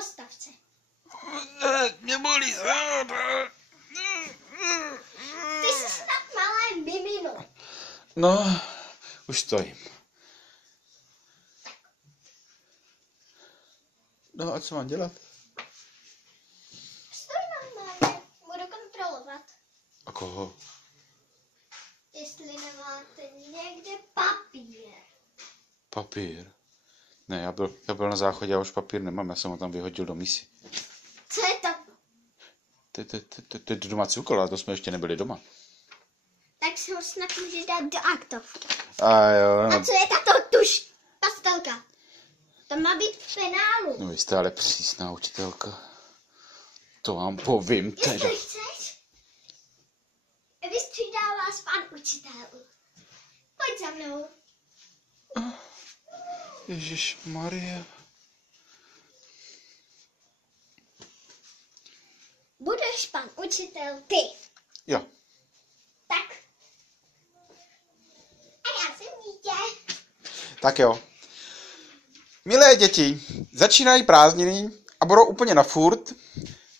Postav se. Mě bolí záda. Ty jsi snad malé mimino. No, už stojím. No a co mám dělat? Stoj normálně. Budu kontrolovat. A koho? Jestli nemáte někde papír. Papír. Ne, já byl na záchodě a už papír nemám, já jsem ho tam vyhodil do misy. Co je to? To je domácí úkol, ale to jsme ještě nebyli doma. Tak si ho snad můžeš dát do aktovky. A jo, A no. co je tato tuš? Pastelka. To má být v penálu. No vy jste ale přísná učitelka. To vám povím teda. Jestli chceš, vystřídá vás pan učitel. Pojď za mnou. Ježišmarja. Budeš pan učitel ty. Jo. Tak. A já jsem dítě. Tak jo. Milé děti, začínají prázdniny a budou úplně na furt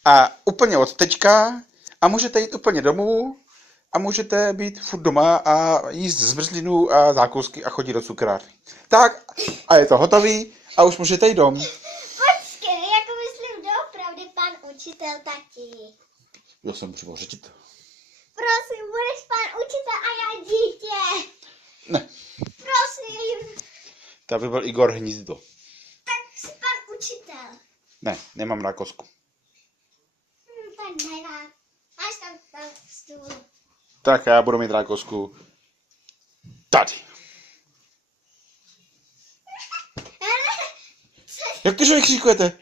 a úplně od teďka a můžete jít úplně domů a můžete být furt doma a jíst zmrzlinu a zákusky a chodit do cukrárny. Tak a je to hotový a už můžete jít domů. Počkej, jako myslím doopravdy pan učitel tati. Já jsem přímo ředitel. Prosím, budeš pan učitel a já dítě. Ne, Prosím. to by byl Igor Hnízdo. Tak jsi pan učitel. Ne, nemám rákosku. Tak nedá. Máš tam stůl. Tak já budu mít rákosku tady. Jak to, že vykřikujete?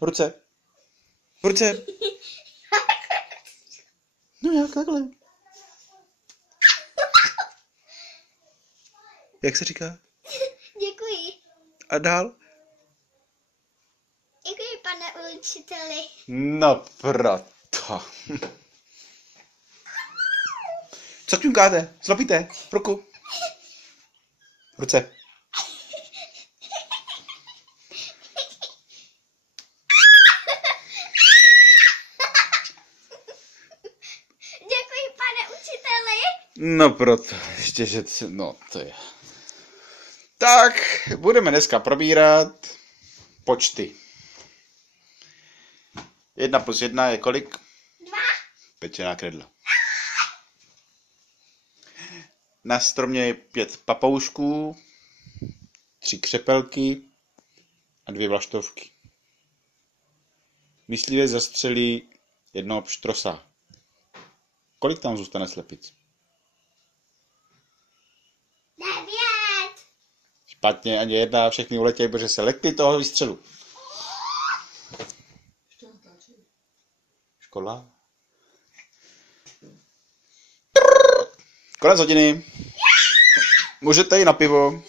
Ruce. Ruce. No jak takhle. Jak se říká? Děkuji. A dál? Děkuji, pane učiteli. No proto. Co ťunkáte? Zlobíte? Ruku. Ruce. Děkuji, pane učiteli. No proto, ještě, že... No to je... Tak, budeme dneska probírat počty. 1 + 1 je kolik? 2. Pečená kredla. Na stromě je 5 papoušků, 3 křepelky a 2 vlaštovky. Myslivec zastřelí jednoho pštrosa. Kolik tam zůstane slepic? 9. Špatně, ani jedna, všechny uletějí, protože se lekli toho výstřelu. Škola. Konec hodiny. Můžete jít na pivo.